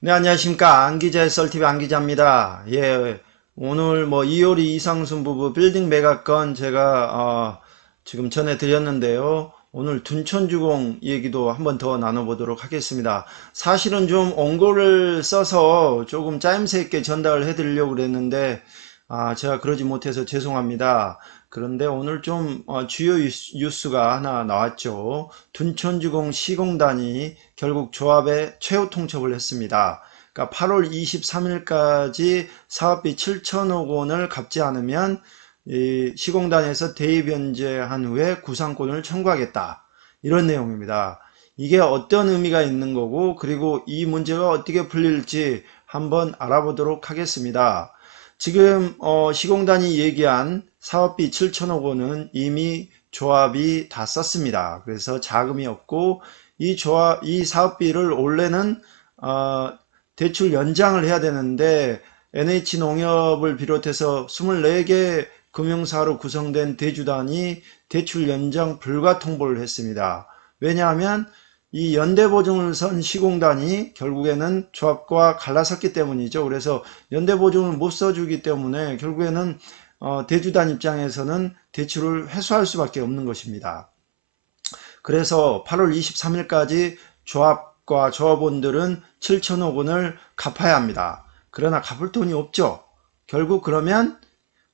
네, 안녕하십니까. 안기자의 썰TV 안기자입니다. 예, 오늘 이효리 이상순 부부 빌딩 매각건 제가 지금 전해드렸는데요. 오늘 둔촌주공 얘기도 한번 더 나눠보도록 하겠습니다. 사실은 좀 원고를 써서 조금 짜임새 있게 전달을 해드리려고 그랬는데 제가 그러지 못해서 죄송합니다. 그런데 오늘 좀 주요 뉴스가 하나 나왔죠. 둔촌주공 시공단이 결국 조합에 최후 통첩을 했습니다. 그러니까 8월 23일까지 사업비 7천억 원을 갚지 않으면 이 시공단에서 대의변제한 후에 구상권을 청구하겠다. 이런 내용입니다. 이게 어떤 의미가 있는 거고, 그리고 이 문제가 어떻게 풀릴지 한번 알아보도록 하겠습니다. 지금 시공단이 얘기한 사업비 7천억 원은 이미 조합이 다 썼습니다. 그래서 자금이 없고 이 사업비를 원래는 어, 대출 연장을 해야 되는데 NH농협을 비롯해서 24개 금융사로 구성된 대주단이 대출 연장 불가 통보를 했습니다. 왜냐하면 이 연대보증을 선 시공단이 결국에는 조합과 갈라섰기 때문이죠. 그래서 연대보증을 못 써주기 때문에 결국에는 대주단 입장에서는 대출을 회수할 수밖에 없는 것입니다. 그래서 8월 23일까지 조합과 조합원들은 7천억 원을 갚아야 합니다. 그러나 갚을 돈이 없죠. 결국 그러면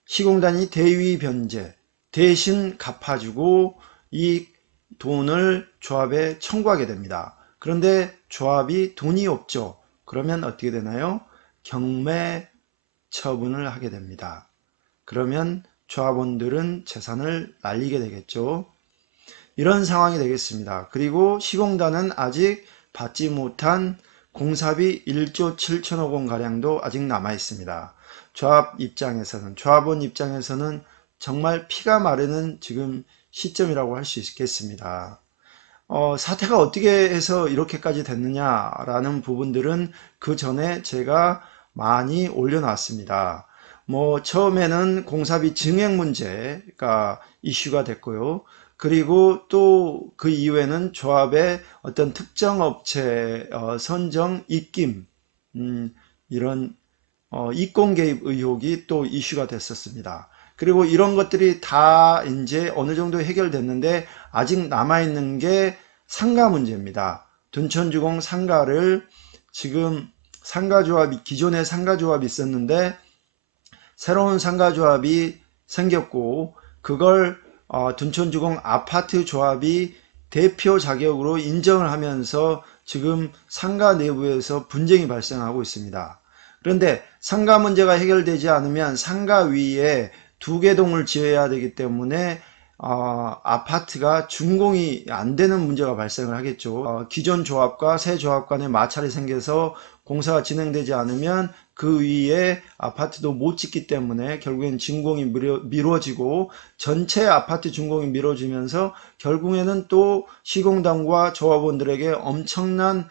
시공단이 대위 변제 대신 갚아주고 이 돈을 조합에 청구하게 됩니다. 그런데 조합이 돈이 없죠. 그러면 어떻게 되나요? 경매 처분을 하게 됩니다. 그러면 조합원들은 재산을 날리게 되겠죠. 이런 상황이 되겠습니다. 그리고 시공단은 아직 받지 못한 공사비 1조 7천억 원 가량도 아직 남아 있습니다. 조합원 입장에서는 정말 피가 마르는 지금 시점이라고 할 수 있겠습니다. 사태가 어떻게 해서 이렇게까지 됐느냐라는 부분들은 그 전에 제가 많이 올려놨습니다. 처음에는 공사비 증액 문제가 이슈가 됐고요. 그리고 또 그 이후에는 조합의 어떤 특정 업체 선정 입김, 이런 이권 개입 의혹이 또 이슈가 됐었습니다. 그리고 이런 것들이 다 이제 어느 정도 해결됐는데 아직 남아있는 게 상가 문제입니다. 둔천주공 상가를 지금 기존에 상가조합이 있었는데 새로운 상가조합이 생겼고 그걸 둔촌주공 아파트 조합이 대표 자격으로 인정을 하면서 지금 상가 내부에서 분쟁이 발생하고 있습니다. 그런데 상가 문제가 해결되지 않으면 상가 위에 두 개 동을 지어야 되기 때문에 아파트가 준공이 안 되는 문제가 발생을 하겠죠. 기존 조합과 새 조합 간에 마찰이 생겨서 공사가 진행되지 않으면 그 위에 아파트도 못 짓기 때문에 결국엔 준공이 미뤄지고 전체 아파트 준공이 미뤄지면서 결국에는 또 시공단과 조합원들에게 엄청난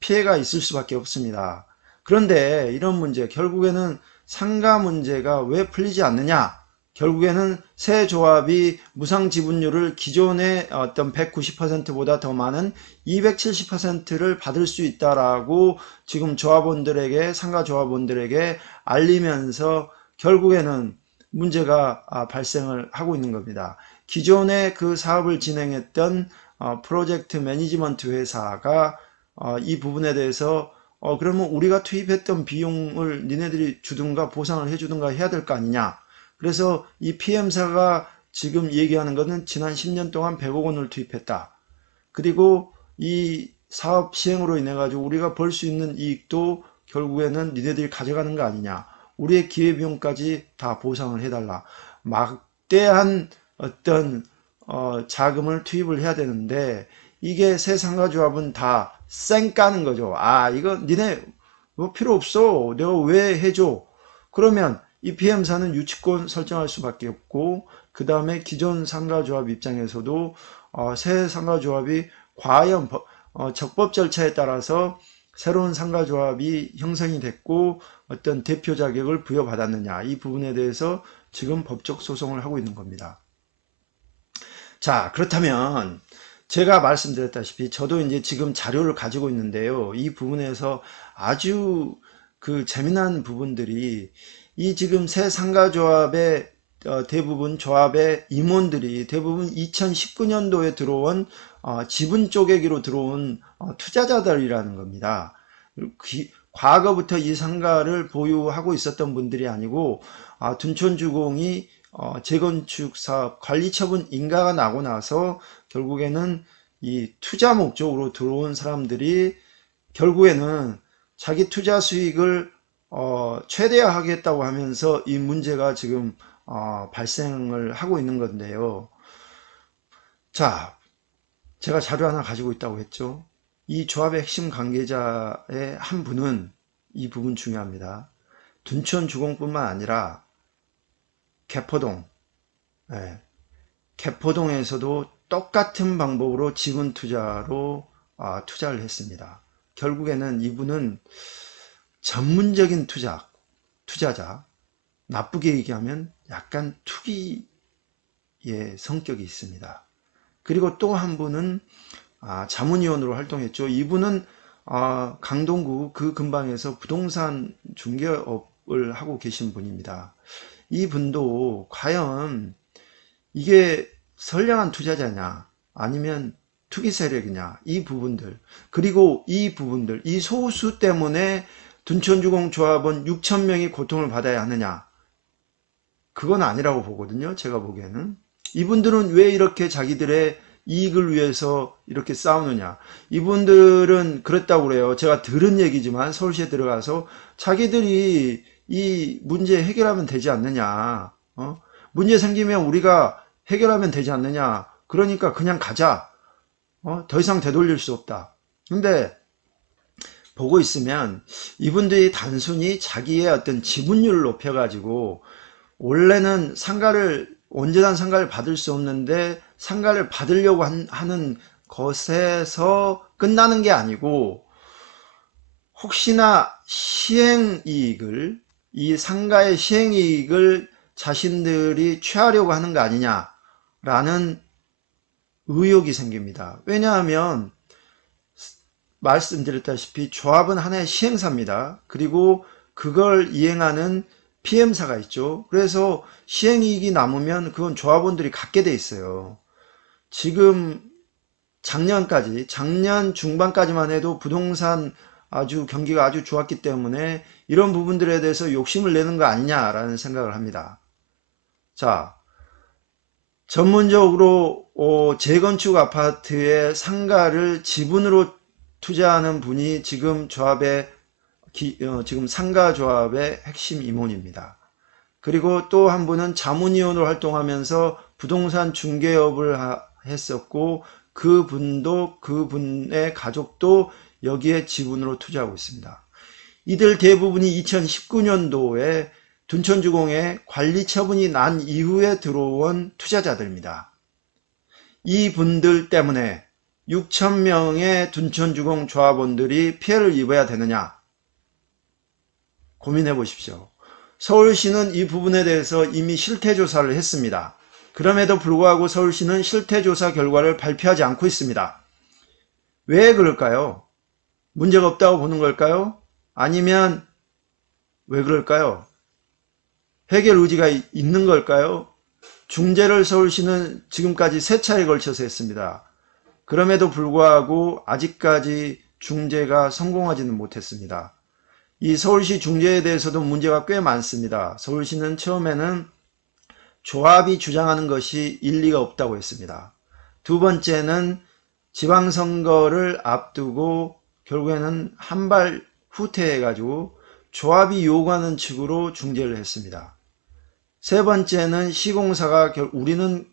피해가 있을 수밖에 없습니다. 그런데 이런 문제, 결국에는 상가 문제가 왜 풀리지 않느냐? 결국에는 새 조합이 무상 지분율을 기존의 어떤 190%보다 더 많은 270%를 받을 수 있다라고 지금 조합원들에게, 상가 조합원들에게 알리면서 결국에는 문제가 발생을 하고 있는 겁니다. 기존에 그 사업을 진행했던 프로젝트 매니지먼트 회사가 이 부분에 대해서 그러면 우리가 투입했던 비용을 니네들이 주든가 보상을 해주든가 해야 될 거 아니냐. 그래서 이 PM사가 지금 얘기하는 것은 지난 10년 동안 100억 원을 투입했다. 그리고 이 사업 시행으로 인해 가지고 우리가 벌 수 있는 이익도 결국에는 니네들이 가져가는 거 아니냐. 우리의 기회비용까지 다 보상을 해달라. 막대한 어떤 자금을 투입을 해야 되는데 이게 새 상가조합은 다 쌩 까는 거죠. 이거 니네 뭐 필요 없어. 내가 왜 해줘? 그러면 이 PM사는 유치권 설정할 수밖에 없고 그 다음에 기존 상가조합 입장에서도 새 상가조합이 과연 적법 절차에 따라서 새로운 상가조합이 형성이 됐고 어떤 대표 자격을 부여받았느냐 이 부분에 대해서 지금 법적 소송을 하고 있는 겁니다. 자, 그렇다면 제가 말씀드렸다시피 저도 이제 지금 자료를 가지고 있는데요. 이 부분에서 아주 그 재미난 부분들이 이 지금 새 상가조합의 대부분 조합의 임원들이 대부분 2019년도에 들어온 지분 쪼개기로 들어온 투자자들이라는 겁니다. 과거부터 이 상가를 보유하고 있었던 분들이 아니고 둔촌주공이 재건축 사업 관리처분 인가가 나고 나서 결국에는 이 투자 목적으로 들어온 사람들이 결국에는 자기 투자 수익을 최대화하겠다고 하면서 이 문제가 지금 발생을 하고 있는 건데요. 자, 제가 자료 하나 가지고 있다고 했죠. 이 조합의 핵심 관계자의 한 분은 이 부분 중요합니다. 둔촌주공뿐만 아니라 개포동, 예, 개포동에서도 똑같은 방법으로 지분 투자로 투자를 했습니다. 결국에는 이분은 전문적인 투자자, 나쁘게 얘기하면 약간 투기의 성격이 있습니다. 그리고 또 한 분은 자문위원으로 활동했죠. 이분은 강동구 그 근방에서 부동산 중개업을 하고 계신 분입니다. 이 분도 과연 이게 선량한 투자자냐 아니면 투기 세력이냐, 이 부분들, 그리고 이 부분들, 이 소수 때문에 둔촌주공조합은 6,000명이 고통을 받아야 하느냐, 그건 아니라고 보거든요. 제가 보기에는 이분들은 왜 이렇게 자기들의 이익을 위해서 이렇게 싸우느냐, 이분들은 그랬다고 그래요. 제가 들은 얘기지만 서울시에 들어가서 자기들이 이 문제 해결하면 되지 않느냐, 문제 생기면 우리가 해결하면 되지 않느냐, 그러니까 그냥 가자, 더 이상 되돌릴 수 없다. 근데 보고 있으면 이분들이 단순히 자기의 어떤 지분율을 높여가지고 원래는 온전한 상가를 받을 수 없는데 상가를 받으려고 하는 것에서 끝나는 게 아니고, 혹시나 이 상가의 시행이익을 자신들이 취하려고 하는 거 아니냐라는 의혹이 생깁니다. 왜냐하면 말씀드렸다시피 조합은 하나의 시행사입니다. 그리고 그걸 이행하는 PM사가 있죠. 그래서 시행이익이 남으면 그건 조합원들이 갖게 돼 있어요. 지금 작년 중반까지만 해도 부동산 경기가 아주 좋았기 때문에 이런 부분들에 대해서 욕심을 내는 거 아니냐라는 생각을 합니다. 자, 전문적으로 재건축 아파트의 상가를 지분으로 투자하는 분이 지금 지금 상가조합의 핵심 임원입니다. 그리고 또 한 분은 자문위원으로 활동하면서 부동산 중개업을 했었고, 그분의 가족도 여기에 지분으로 투자하고 있습니다. 이들 대부분이 2019년도에 둔촌주공의 관리처분이 난 이후에 들어온 투자자들입니다. 이 분들 때문에 6,000명의 둔촌주공 조합원들이 피해를 입어야 되느냐, 고민해 보십시오. 서울시는 이 부분에 대해서 이미 실태조사를 했습니다. 그럼에도 불구하고 서울시는 실태조사 결과를 발표하지 않고 있습니다. 왜 그럴까요? 문제가 없다고 보는 걸까요? 아니면 왜 그럴까요? 해결 의지가 있는 걸까요? 중재를 서울시는 지금까지 3차례에 걸쳐서 했습니다. 그럼에도 불구하고 아직까지 중재가 성공하지는 못했습니다. 이 서울시 중재에 대해서도 문제가 꽤 많습니다. 서울시는 처음에는 조합이 주장하는 것이 일리가 없다고 했습니다. 두 번째는 지방선거를 앞두고 결국에는 한발 후퇴해가지고 조합이 요구하는 측으로 중재를 했습니다. 세 번째는 시공사가 우리는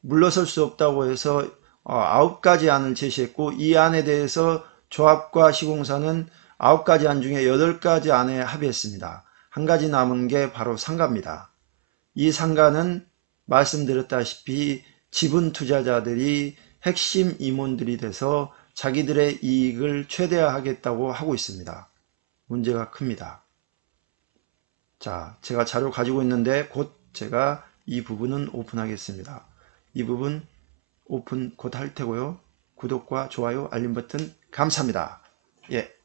물러설 수 없다고 해서 9가지 안을 제시했고, 이 안에 대해서 조합과 시공사는 9가지 안 중에 8가지 안에 합의했습니다. 한 가지 남은 게 바로 상가입니다. 이 상가는 말씀드렸다시피 지분 투자자들이 핵심 임원들이 돼서 자기들의 이익을 최대화하겠다고 하고 있습니다. 문제가 큽니다. 자, 제가 자료 가지고 있는데 곧 제가 이 부분은 오픈하겠습니다. 이 부분 오픈 곧 할 테고요. 구독과 좋아요, 알림 버튼 감사합니다. 예.